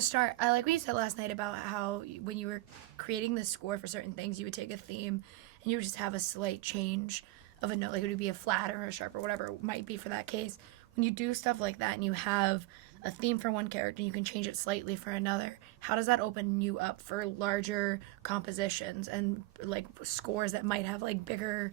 Start. I like what you said last night about how when you were creating the score for certain things, you would take a theme and you would just have a slight change of a note, like it would be a flat or a sharp or whatever it might be for that case. When you do stuff like that and you have a theme for one character and you can change it slightly for another, how does that open you up for larger compositions and like scores that might have like bigger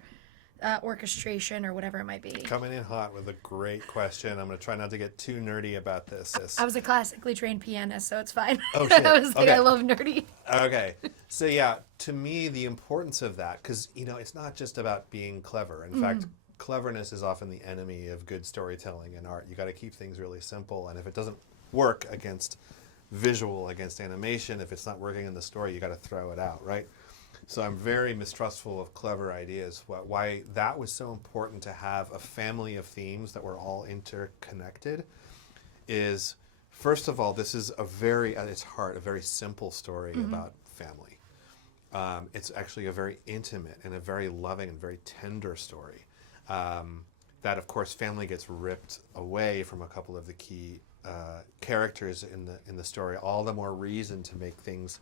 orchestration or whatever it might be? Coming in hot with a great question. I'm going to try not to get too nerdy about this. I was a classically trained pianist, so it's fine. Oh, shit. I was like, Okay. I love nerdy. Okay. So yeah, to me, the importance of that, because, it's not just about being clever. In fact, cleverness is often the enemy of good storytelling and art. You got to keep things really simple. And if it doesn't work against visual, against animation, if it's not working in the story, you got to throw it out, right? So I'm very mistrustful of clever ideas. Why that was so important to have a family of themes that were all interconnected is, first of all, this is a very, at its heart, a very simple story about family. It's actually a very intimate and a very loving and very tender story. That, of course, family gets ripped away from a couple of the key characters in the story. All the more reason to make things,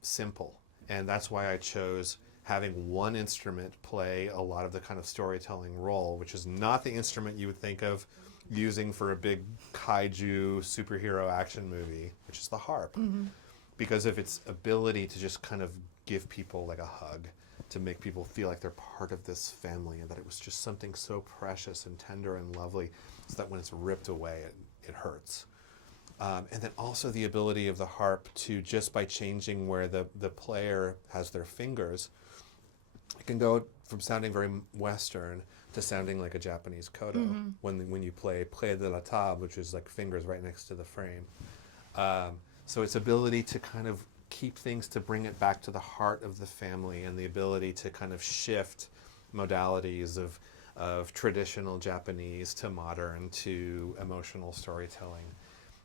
simple. And that's why I chose having one instrument play a lot of the kind of storytelling role, which is not the instrument you would think of using for a big kaiju superhero action movie, which is the harp. Because of its ability to just kind of give people like a hug, to make people feel like they're part of this family, and that it was just something so precious and tender and lovely, so that when it's ripped away, it hurts. And then also the ability of the harp to, just by changing where the player has their fingers, it can go from sounding very Western to sounding like a Japanese koto when you play Près de la table, which is like fingers right next to the frame. So its ability to kind of keep things, to bring it back to the heart of the family, and the ability to kind of shift modalities of traditional Japanese to modern to emotional storytelling.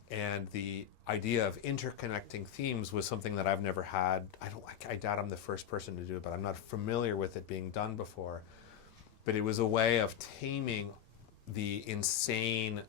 And the idea of interconnecting themes was something that I've never had. I doubt I'm the first person to do it, but I'm not familiar with it being done before. But it was a way of taming the insane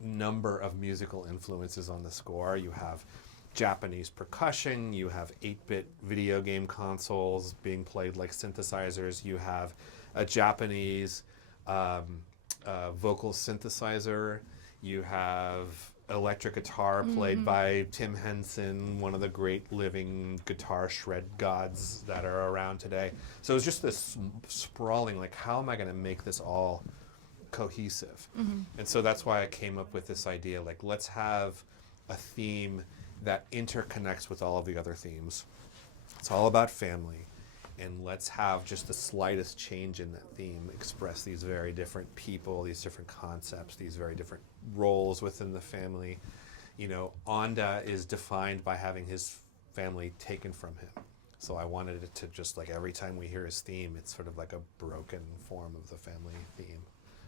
number of musical influences on the score. You have Japanese percussion, you have 8-bit video game consoles being played like synthesizers, you have a Japanese vocal synthesizer, you have electric guitar played by Tim Henson, one of the great living guitar shred gods that are around today. So it's just this sprawling, like, how am I going to make this all cohesive? And so that's why I came up with this idea, like, let's have a theme that interconnects with all of the other themes. It's all about family. And let's have just the slightest change in that theme express these very different people, these different concepts, these very different roles within the family. Onda is defined by having his family taken from him. So I wanted it to just, like, every time we hear his theme, it's sort of like a broken form of the family theme.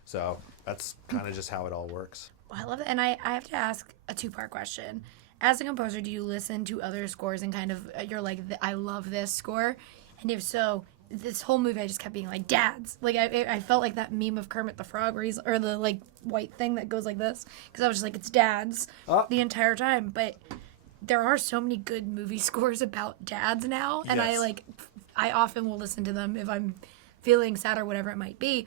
So that's kind of just how it all works. Well, I love it. And I have to ask a two-part question. As a composer, do you listen to other scores and kind of, you're like, I love this score? And if so, this whole movie I just kept being like, dads. Like, I felt like that meme of Kermit the Frog where or the, like, white thing that goes like this. Because I was just like, it's dads the entire time. But there are so many good movie scores about dads now. And Yes. I often will listen to them if I'm feeling sad or whatever it might be.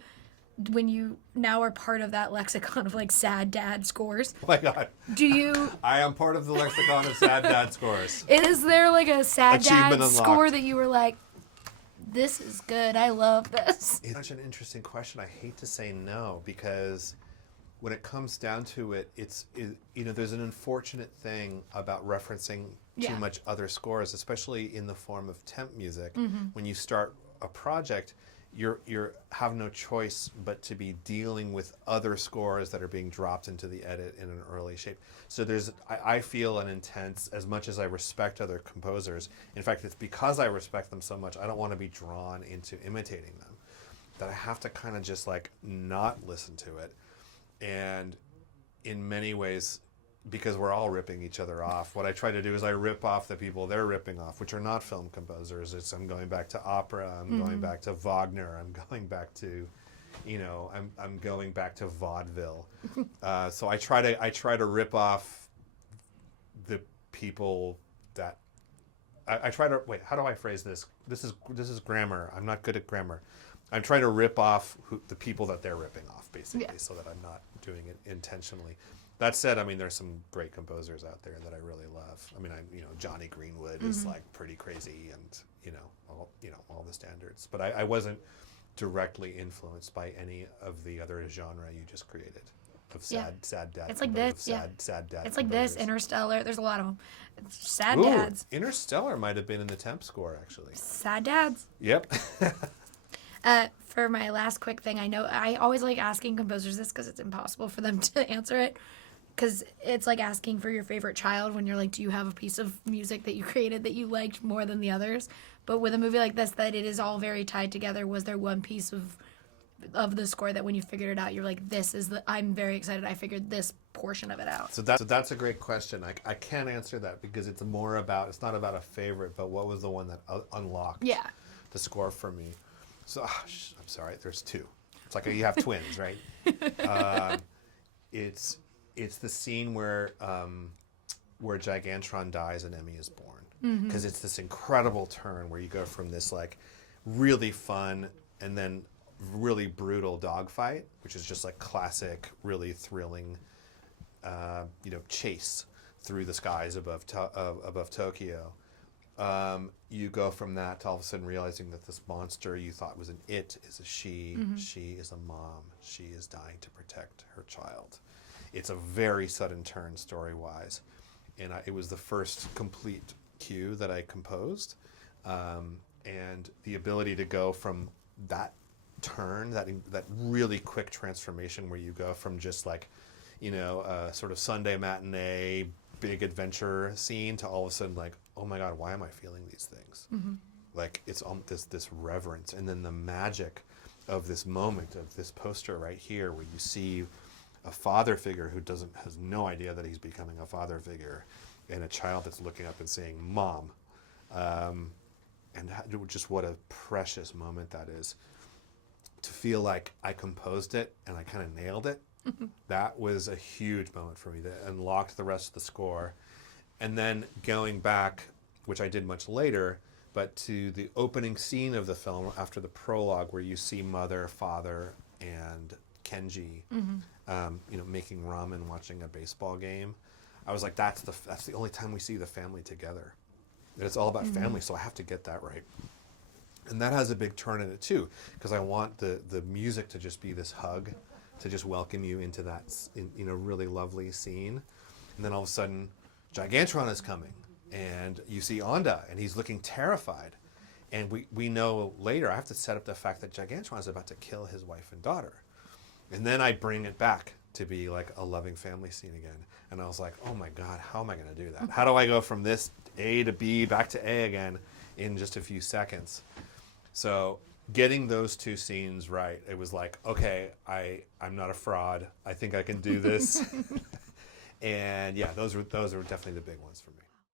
When you now are part of that lexicon of, like, sad dad scores. Oh my God. Do you... I am part of the lexicon of sad dad scores. Is there, like, a sad Achievement dad unlocked. score that you were like, this is good, I love this? It's such an interesting question. I hate to say no, because when it comes down to it, there's an unfortunate thing about referencing too much other scores, especially in the form of temp music. When you start a project, you have no choice but to be dealing with other scores that are being dropped into the edit in an early shape. So I feel an intense, as much as I respect other composers, in fact, it's because I respect them so much, I don't want to be drawn into imitating them, that I have to kind of just, like, not listen to it. And in many ways, because we're all ripping each other off, what I try to do is I rip off the people they're ripping off, which are not film composers. I'm going back to opera, I'm going back to Wagner, I'm going back to, I'm going back to vaudeville. So I try to rip off people that I try to wait. How do I phrase this? This is grammar. I'm not good at grammar. I'm trying to rip off the people that they're ripping off, basically, so that I'm not doing it intentionally. That said, I mean, there's some great composers out there that I really love. I mean, Johnny Greenwood is like pretty crazy, and all the standards. But I wasn't directly influenced by any of the other genre you just created of sad dad. It's like this, sad dad. It's like this, Interstellar. There's a lot of them. It's sad Ooh, dads. Interstellar might have been in the temp score, actually. Sad dads. Yep. For my last quick thing, I know I always like asking composers this because it's impossible for them to answer it. Because it's like asking for your favorite child when you're like, do you have a piece of music that you created that you liked more than the others? But with a movie like this, that it is all very tied together, was there one piece of the score that when you figured it out, you're like, I'm very excited I figured this portion of it out? So that's a great question. I can't answer that because it's not about a favorite, but what was the one that unlocked the score for me. So I'm sorry, there's two. It's like you have twins, right? It's the scene where Gigantron dies and Emmy is born, because it's this incredible turn where you go from this like really fun and then really brutal dogfight, which is just like classic, really thrilling, chase through the skies above Tokyo. You go from that to all of a sudden realizing that this monster you thought was an it is a she. She is a mom. She is dying to protect her child. It's a very sudden turn story-wise, and it was the first complete cue that I composed, and the ability to go from that turn, that really quick transformation where you go from just like, sort of Sunday matinee big adventure scene to all of a sudden like, oh my God, why am I feeling these things? Like it's this reverence, and then the magic of this moment of this poster right here where you see a father figure who has no idea that he's becoming a father figure, and a child that's looking up and saying mom, and just what a precious moment that is, to feel like I composed it and I kind of nailed it. That was a huge moment for me that unlocked the rest of the score. And then going back, which I did much later, but to the opening scene of the film after the prologue where you see mother, father, and Kenji, making ramen, watching a baseball game. I was like, that's the only time we see the family together. And it's all about family, so I have to get that right. And that has a big turn in it too, because I want the music to just be this hug, to just welcome you into that really lovely scene. And then all of a sudden, Gigantron is coming, and you see Onda, and he's looking terrified. And we know later, I have to set up the fact that Gigantron is about to kill his wife and daughter. And then I bring it back to be like a loving family scene again. And I was like, oh my God, how am I going to do that? How do I go from this A to B back to A again in just a few seconds? So getting those two scenes right, it was like, okay, I'm not a fraud. I think I can do this. And yeah, those were definitely the big ones for me.